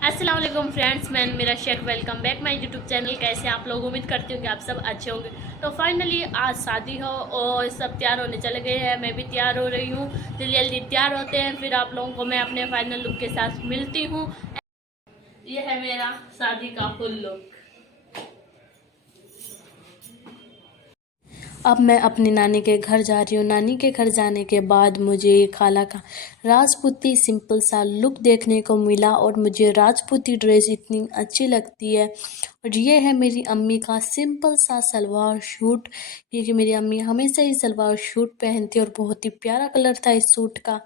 अस्सलाम वालेकुम फ्रेंड्स, मैं मेरा Sheikh. Welcome back my YouTube channel. कैसे आप लोग? उम्मीद करती हूँ कि आप सब अच्छे होंगे। तो फाइनली आज शादी हो और सब तैयार होने चले गए हैं। मैं भी तैयार हो रही हूँ। जल्दी जल्दी तैयार होते हैं, फिर आप लोगों को मैं अपने फाइनल लुक के साथ मिलती हूँ। ये है मेरा शादी का फुल लुक। अब मैं अपनी नानी के घर जा रही हूँ। नानी के घर जाने के बाद मुझे खाला का राजपूती सिंपल सा लुक देखने को मिला और मुझे राजपूती ड्रेस इतनी अच्छी लगती है। और ये है मेरी अम्मी का सिंपल सा सलवार सूट, क्योंकि मेरी अम्मी हमेशा ही सलवार सूट पहनती है और बहुत ही प्यारा कलर था इस सूट का।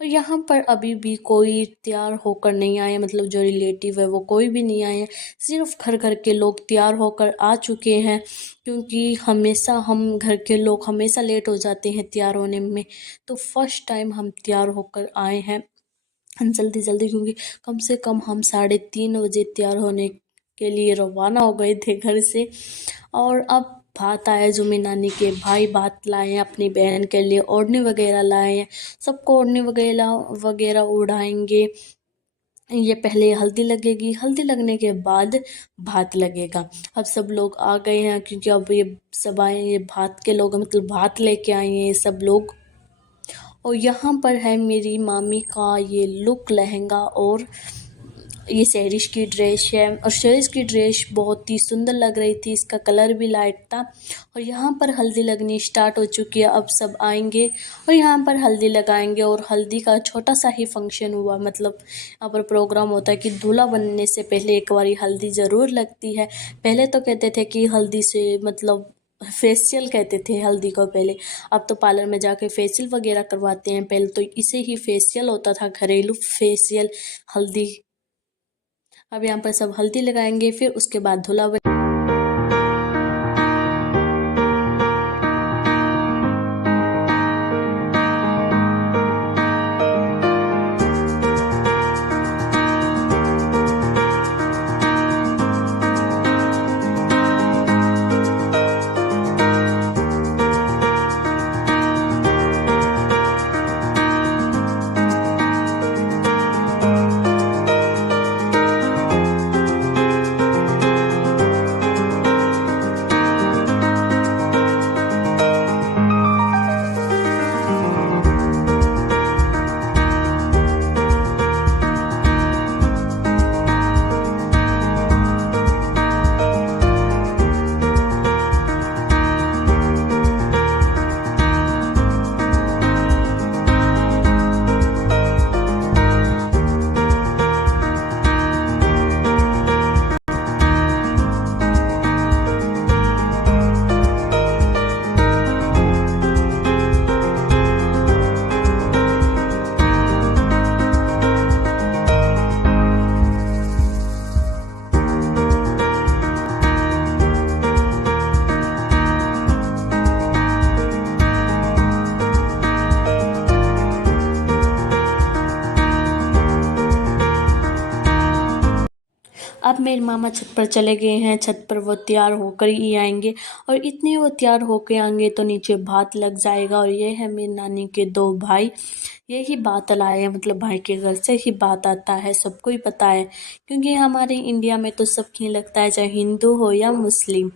और यहाँ पर अभी भी कोई तैयार होकर नहीं आए, मतलब जो रिलेटिव है वो कोई भी नहीं आए हैं। सिर्फ घर घर के लोग तैयार होकर आ चुके हैं, क्योंकि हमेशा हम घर के लोग हमेशा लेट हो जाते हैं तैयार होने में। तो फर्स्ट टाइम हम तैयार होकर आए हैं जल्दी जल्दी, क्योंकि कम से कम हम 3:30 बजे तैयार होने के लिए रवाना हो गए थे घर से। और अब भात आया, जो मेरी नानी के भाई भात लाए हैं अपनी बहन के लिए, ओढ़नी वगैरह लाए हैं। सबको ओढ़नी वगैरह वगैरह उड़ाएंगे। ये पहले हल्दी लगेगी, हल्दी लगने के बाद भात लगेगा। अब सब लोग आ गए हैं, क्योंकि अब ये सब आए हैं, ये भात के लोग मतलब भात लेके आए हैं ये सब लोग। और यहाँ पर है मेरी मामी का ये लुक, लहंगा और ये सैरिश की ड्रेस है। और सैरिश की ड्रेस बहुत ही सुंदर लग रही थी, इसका कलर भी लाइट था। और यहाँ पर हल्दी लगनी स्टार्ट हो चुकी है, अब सब आएंगे और यहाँ पर हल्दी लगाएंगे। और हल्दी का छोटा सा ही फंक्शन हुआ, मतलब यहाँ पर प्रोग्राम होता है कि दूल्हा बनने से पहले एक बारी हल्दी ज़रूर लगती है। पहले तो कहते थे कि हल्दी से मतलब फेशियल कहते थे हल्दी को पहले। अब तो पार्लर में जाके फेशियल वगैरह करवाते हैं, पहले तो इसे ही फेशियल होता था, घरेलू फेशियल हल्दी। अब यहाँ पर सब हल्दी लगाएंगे, फिर उसके बाद धुला अब मेरे मामा छत पर चले गए हैं। छत पर वो तैयार होकर ही आएंगे, और इतने वो तैयार होकर आएंगे तो नीचे भात लग जाएगा। और ये है मेरी नानी के 2 भाई, यही बात लाए हैं, मतलब भाई के घर से ही बात आता है, सबको ही पता है। क्योंकि हमारे इंडिया में तो सबको ही लगता है, चाहे हिंदू हो या मुस्लिम।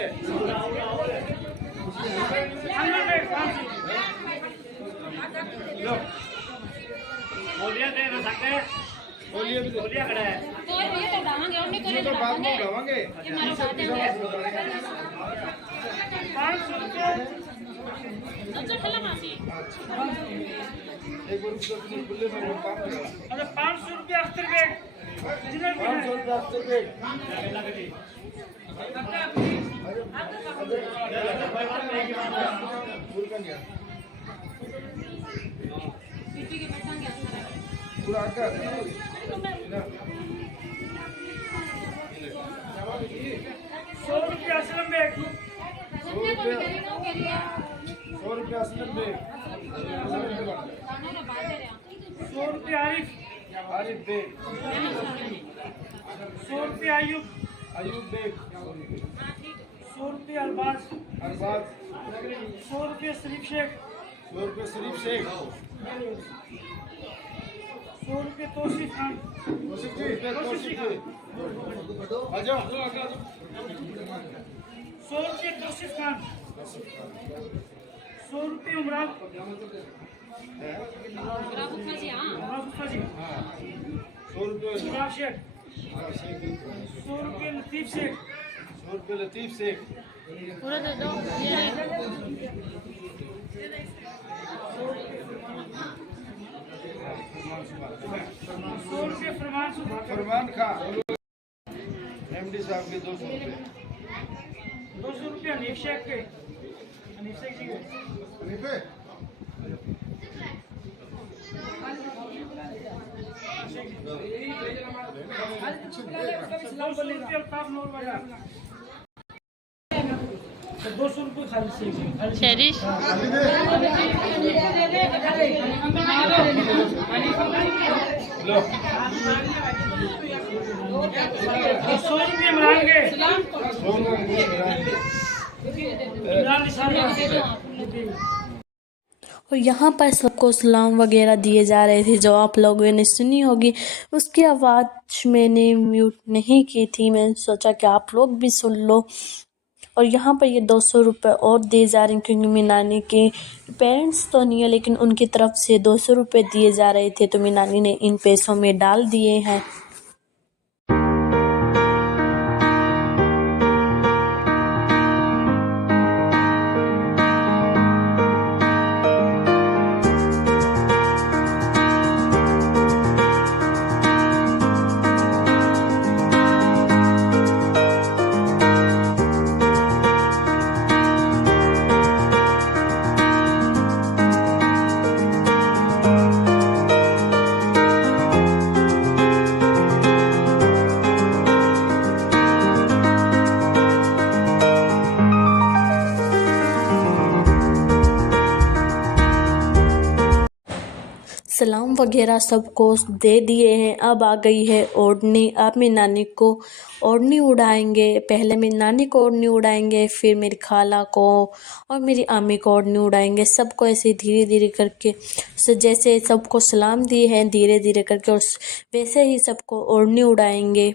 ₹500 अस्तर बैग 500 अस्तर बैग पूरा आटा ₹100 Aslam bag ₹100 Aslam bag ₹100 Arif bag ₹100 Ayub bag ₹100 Arbaz ₹100 Sharif Sheikh ₹100 Tauseef Khan आ जाओ ₹100 तौसीफ खान ₹100 उमरान शेख ₹100 लतीफ शेख पूरा दे दो ₹100 फरमान खान MD साहब के ₹200 हनीफ शेख के हनीफ शेख जी के हनीफे ₹200 खाली शेख शेरिश लो ₹100 इमरान के इमरान निशान और यहाँ पर सबको सलाम वगैरह दिए जा रहे थे जो आप लोगों ने सुनी होगी। उसकी आवाज़ मैंने म्यूट नहीं की थी, मैंने सोचा कि आप लोग भी सुन लो। और यहाँ पर ये ₹200 और दिए जा रहे हैं क्योंकि मेरी नानी के पेरेंट्स तो नहीं है लेकिन उनकी तरफ से ₹200 दिए जा रहे थे, तो मेरी नानी ने इन पैसों में डाल दिए हैं। सलाम वगैरह सबको दे दिए हैं। अब आ गई है ओढ़नी। अब मेरी नानी को ओढ़नी उड़ाएंगे। पहले मेरी नानी को ओढ़नी उड़ाएंगे, फिर मेरी खाला को और मेरी आमी को ओढ़नी उड़ाएंगे। सबको ऐसे धीरे धीरे करके, जैसे सबको सलाम दिए हैं धीरे धीरे करके, और वैसे ही सबको ओढ़नी उड़ाएंगे।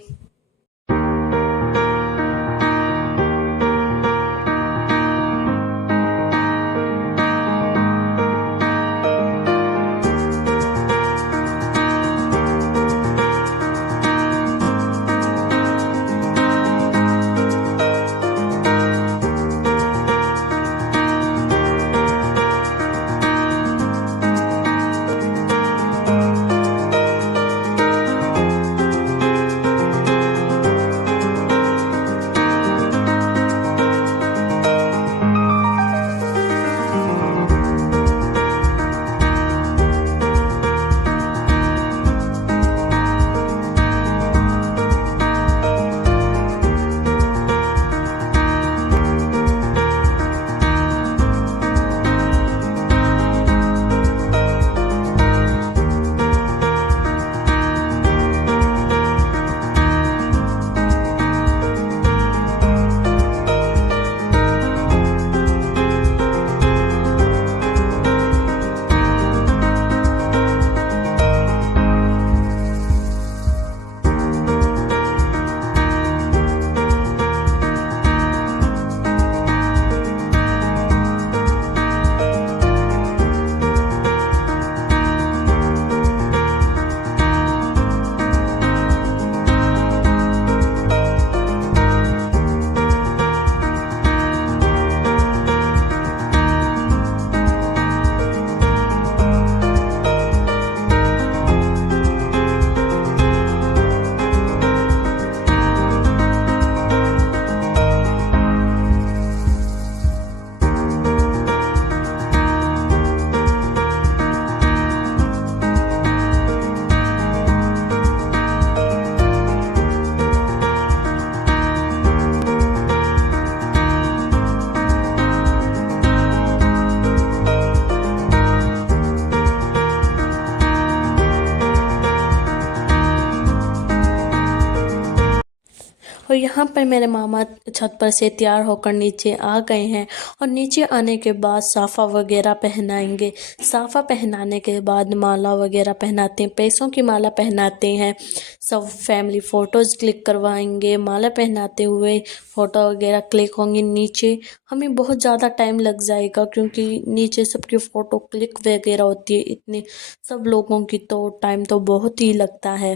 और यहाँ पर मेरे मामा छत पर से तैयार होकर नीचे आ गए हैं और नीचे आने के बाद साफ़ा वगैरह पहनाएंगे। साफ़ा पहनाने के बाद माला वगैरह पहनाते हैं, पैसों की माला पहनाते हैं। सब फैमिली फ़ोटोज़ क्लिक करवाएंगे। माला पहनाते हुए फ़ोटो वगैरह क्लिक होंगी। नीचे हमें बहुत ज़्यादा टाइम लग जाएगा क्योंकि नीचे सबकी फ़ोटो क्लिक वगैरह होती है। इतने सब लोगों की तो टाइम तो बहुत ही लगता है।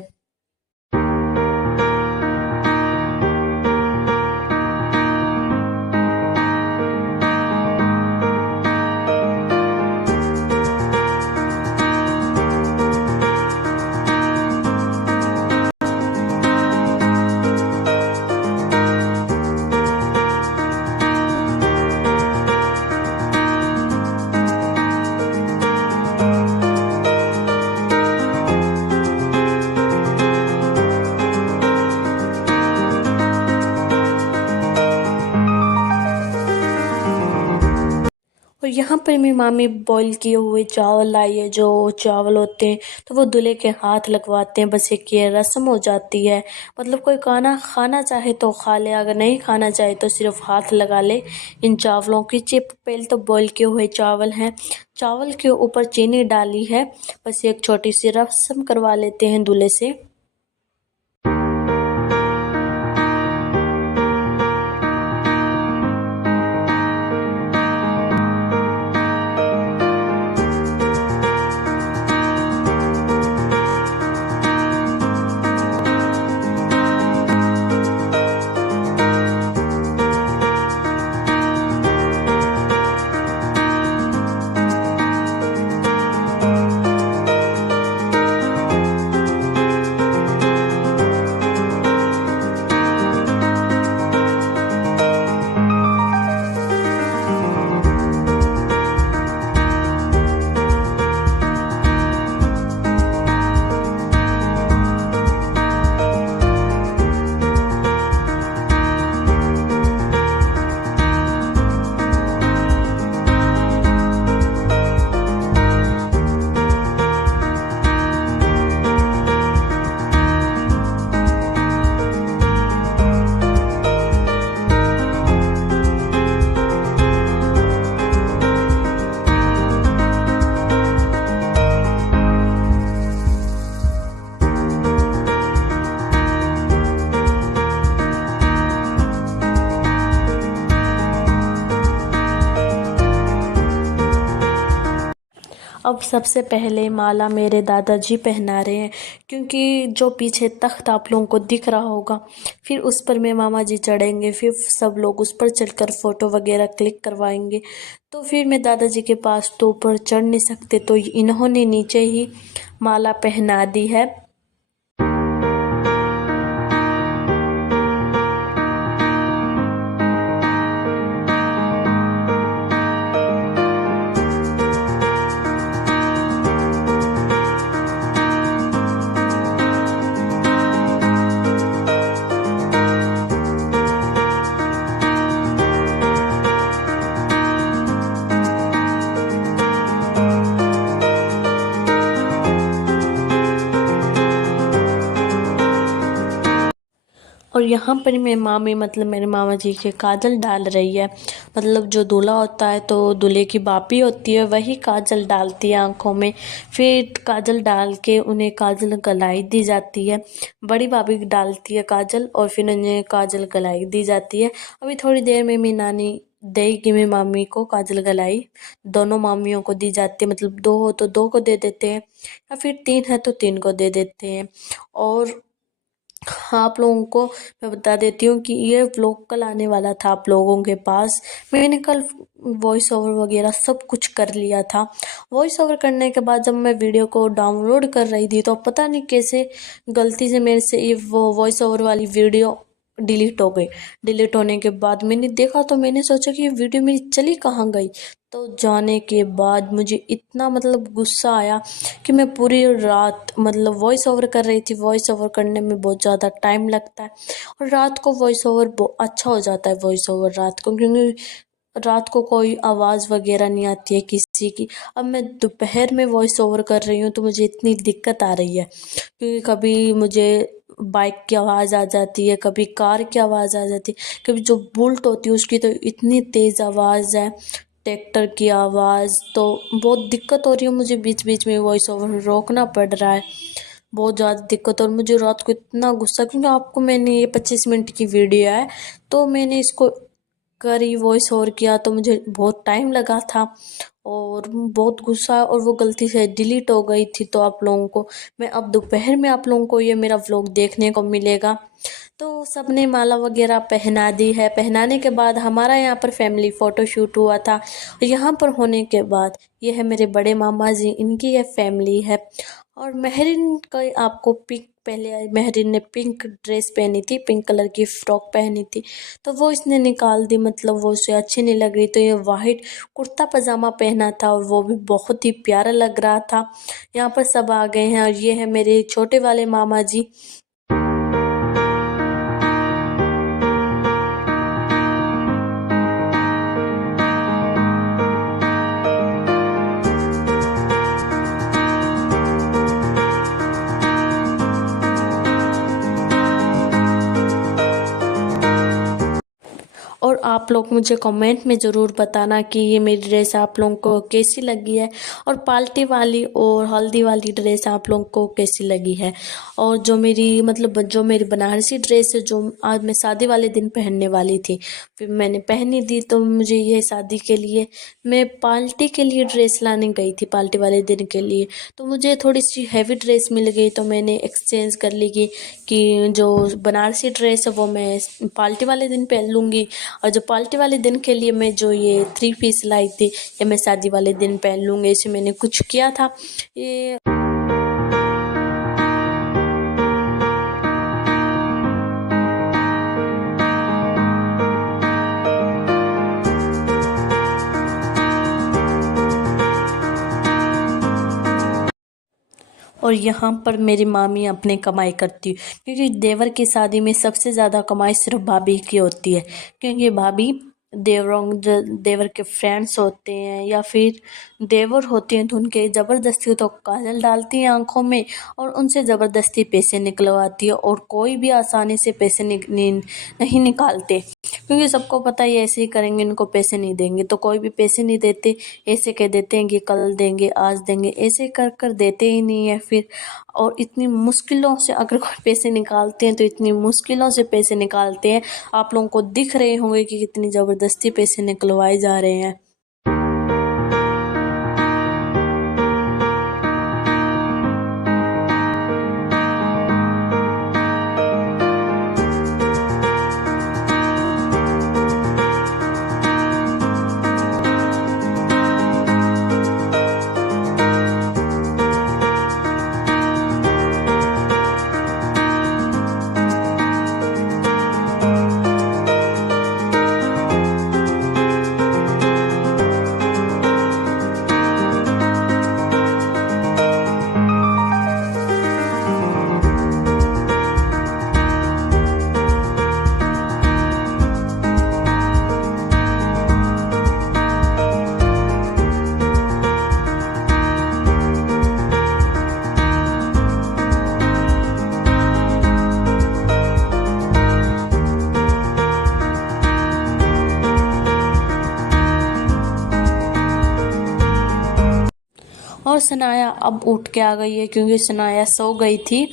और यहाँ पर मेरी मामी बॉईल किए हुए चावल लाई है। जो चावल होते हैं तो वो दूल्हे के हाथ लगवाते हैं, बस एक ये रस्म हो जाती है। मतलब कोई खाना खाना चाहे तो खा ले, अगर नहीं खाना चाहे तो सिर्फ हाथ लगा ले इन चावलों की। चिप पहले तो बॉईल किए हुए चावल हैं, चावल के ऊपर चीनी डाली है, बस एक छोटी सी रस्म करवा लेते हैं दूल्हे से। अब सबसे पहले माला मेरे दादाजी पहना रहे हैं, क्योंकि जो पीछे तख्त आप लोगों को दिख रहा होगा, फिर उस पर मेरे मामा जी चढ़ेंगे, फिर सब लोग उस पर चढ़कर फ़ोटो वगैरह क्लिक करवाएंगे। तो फिर मैं दादाजी के पास तो ऊपर चढ़ नहीं सकते, तो इन्होंने नीचे ही माला पहना दी है। और यहाँ पर मेरी मामी मतलब मेरे मामा जी के काजल डाल रही है। मतलब जो दूल्हा होता है तो दूल्हे की बापी होती है, वही काजल डालती है आँखों में। फिर काजल डाल के उन्हें काजल गलाई दी जाती है। बड़ी भाभी डालती है काजल और फिर उन्हें काजल गलाई दी जाती है। अभी थोड़ी देर में मेरी नानी देगी मेरी मामी को काजल गलाई, दोनों मामियों को दी जाती है। मतलब 2 हो तो 2 को दे देते हैं, या फिर 3 है तो 3 को दे देते हैं। और आप लोगों को मैं बता देती हूँ कि ये व्लॉग कल आने वाला था आप लोगों के पास। मैंने कल वॉइस ओवर वगैरह सब कुछ कर लिया था। वॉइस ओवर करने के बाद जब मैं वीडियो को डाउनलोड कर रही थी तो पता नहीं कैसे गलती से मेरे से ये वो वॉइस ओवर वाली वीडियो डिलीट हो गई। डिलीट होने के बाद मैंने देखा तो मैंने सोचा कि ये वीडियो मेरी चली कहाँ गई। तो जाने के बाद मुझे इतना मतलब गुस्सा आया कि मैं पूरी रात मतलब वॉइस ओवर कर रही थी। वॉइस ओवर करने में बहुत ज़्यादा टाइम लगता है और रात को वॉइस ओवर अच्छा हो जाता है वॉइस ओवर रात को, क्योंकि रात को कोई आवाज़ वगैरह नहीं आती है किसी जी की। अब मैं दोपहर में वॉइस ओवर कर रही हूँ तो मुझे इतनी दिक्कत आ रही है, क्योंकि कभी मुझे बाइक की आवाज़ आ जाती है, कभी कार की आवाज़ आ जाती है, कभी जो बुलेट होती है उसकी तो इतनी तेज़ आवाज़ है, ट्रैक्टर की आवाज़, तो बहुत दिक्कत हो रही है मुझे। बीच बीच में वॉइस ओवर रोकना पड़ रहा है, बहुत ज़्यादा दिक्कत। और मुझे रात को इतना गुस्सा, क्योंकि आपको मैंने ये 25 मिनट की वीडियो है तो मैंने इसको करी वॉइस ओवर किया तो मुझे बहुत टाइम लगा था और बहुत गुस्सा, और वो गलती से डिलीट हो गई थी। तो आप लोगों को मैं अब दोपहर में आप लोगों को ये मेरा व्लॉग देखने को मिलेगा। तो सबने माला वगैरह पहना दी है। पहनाने के बाद हमारा यहाँ पर फैमिली फ़ोटो शूट हुआ था। यहाँ पर होने के बाद ये है मेरे बड़े मामा जी, इनकी ये फैमिली है। और महरीन का आपको पिक, पहले महरीन ने पिंक ड्रेस पहनी थी, पिंक कलर की फ्रॉक पहनी थी, तो वो इसने निकाल दी, मतलब वो उसे अच्छी नहीं लग रही, तो ये वाइट कुर्ता पजामा पहना था और वो भी बहुत ही प्यारा लग रहा था। यहाँ पर सब आ गए हैं और ये है मेरे छोटे वाले मामा जी। और आप लोग मुझे कमेंट में ज़रूर बताना कि ये मेरी ड्रेस आप लोगों को कैसी लगी है, और पार्टी वाली और हल्दी वाली ड्रेस आप लोगों को कैसी लगी है। और जो मेरी मतलब जो मेरी बनारसी ड्रेस है, जो आज मैं शादी वाले दिन पहनने वाली थी, फिर मैंने पहनी दी, तो मुझे ये शादी के लिए मैं पार्टी के लिए ड्रेस लाने गई थी, पार्टी वाले दिन के लिए, तो मुझे थोड़ी सी हैवी ड्रेस मिल गई, तो मैंने एक्सचेंज कर ली कि जो बनारसी ड्रेस है वो मैं पार्टी वाले दिन पहन लूँगी, और जो पार्टी वाले दिन के लिए मैं जो ये 3 पीस लाई थी ये मैं शादी वाले दिन पहन लूँगी। ऐसे मैंने कुछ किया था ये। और यहाँ पर मेरी मामी अपने कमाई करती है, क्योंकि देवर की शादी में सबसे ज़्यादा कमाई सिर्फ भाभी की होती है, क्योंकि भाभी देवर के फ्रेंड्स होते हैं या फिर देवर होते हैं, तो उनके ज़बरदस्ती तो काजल डालती है आँखों में और उनसे ज़बरदस्ती पैसे निकलवाती है, और कोई भी आसानी से पैसे नहीं निकालते, क्योंकि सबको पता है ऐसे ही करेंगे इनको पैसे नहीं देंगे, तो कोई भी पैसे नहीं देते, ऐसे कह देते हैं कि कल देंगे आज देंगे, ऐसे कर कर देते ही नहीं है फिर। और इतनी मुश्किलों से अगर कोई पैसे निकालते हैं तो इतनी मुश्किलों से पैसे निकालते हैं, आप लोगों को दिख रहे होंगे कि कितनी ज़बरदस्ती पैसे निकलवाए जा रहे हैं। और सनाया अब उठ के आ गई है, क्योंकि सनाया सो गई थी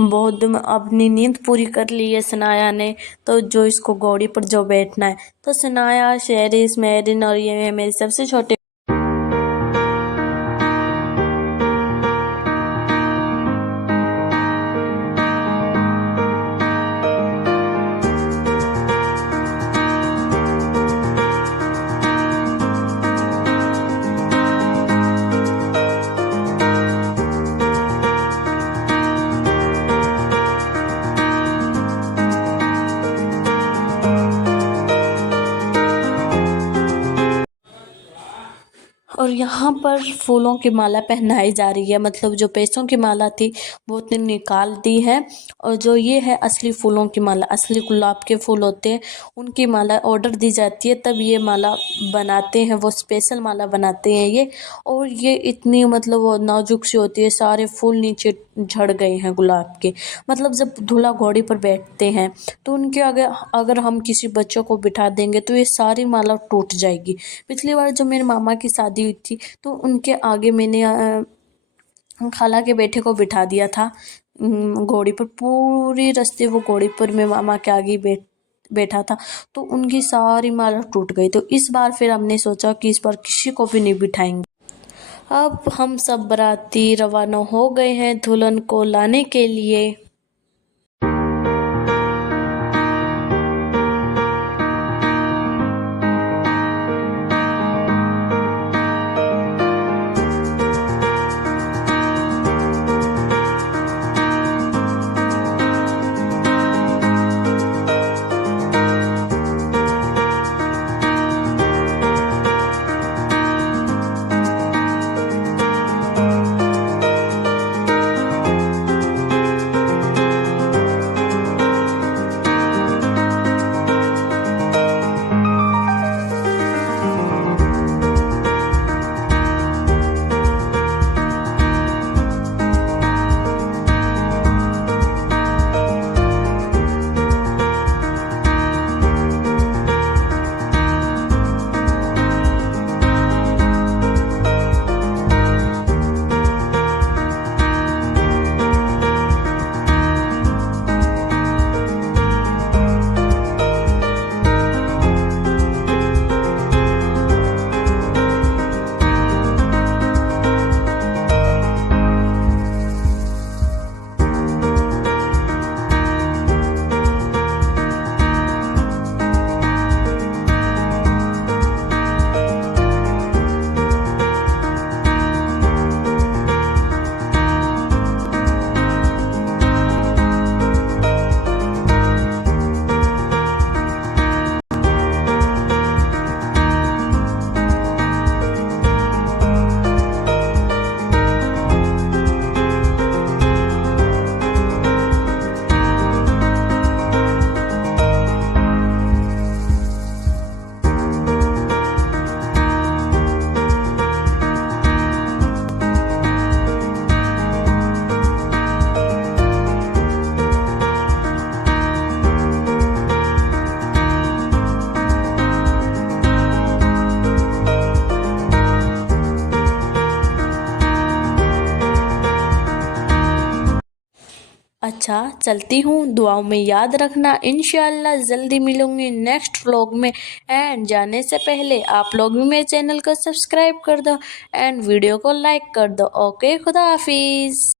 बहुत, अपनी नींद पूरी कर ली है सनाया ने। तो जो इसको घोड़ी पर जो बैठना है, तो सनाया, शेरिस, मेरिन और ये है मेरे सबसे छोटे। और यहाँ पर फूलों की माला पहनाई जा रही है, मतलब जो पैसों की माला थी वो तो निकाल दी है, और जो ये है असली फूलों की माला, असली गुलाब के फूल होते हैं उनकी माला ऑर्डर दी जाती है, तब ये माला बनाते हैं, वो स्पेशल माला बनाते हैं ये। और ये इतनी मतलब वो नाजुक सी होती है, सारे फूल नीचे झड़ गए हैं गुलाब के। मतलब जब दूल्हा घोड़ी पर बैठते हैं तो उनके आगे अगर हम किसी बच्चों को बिठा देंगे तो ये सारी माला टूट जाएगी। पिछली बार जब मेरे मामा की शादी हुई थी तो उनके आगे मैंने खाला के बेटे को बिठा दिया था घोड़ी पर। पूरी रास्ते वो घोड़ी पर मेरे मामा के आगे बैठा था, तो उनकी सारी माला टूट गई। तो इस बार फिर हमने सोचा कि इस बार किसी को भी नहीं बिठाएंगे। अब हम सब बाराती रवाना हो गए हैं दुल्हन को लाने के लिए। अच्छा चलती हूँ, दुआओं में याद रखना। इंशाल्लाह जल्दी मिलूंगी नेक्स्ट व्लॉग में। एंड जाने से पहले आप लोग भी मेरे चैनल को सब्सक्राइब कर दो एंड वीडियो को लाइक कर दो। ओके, खुदा हाफिज़।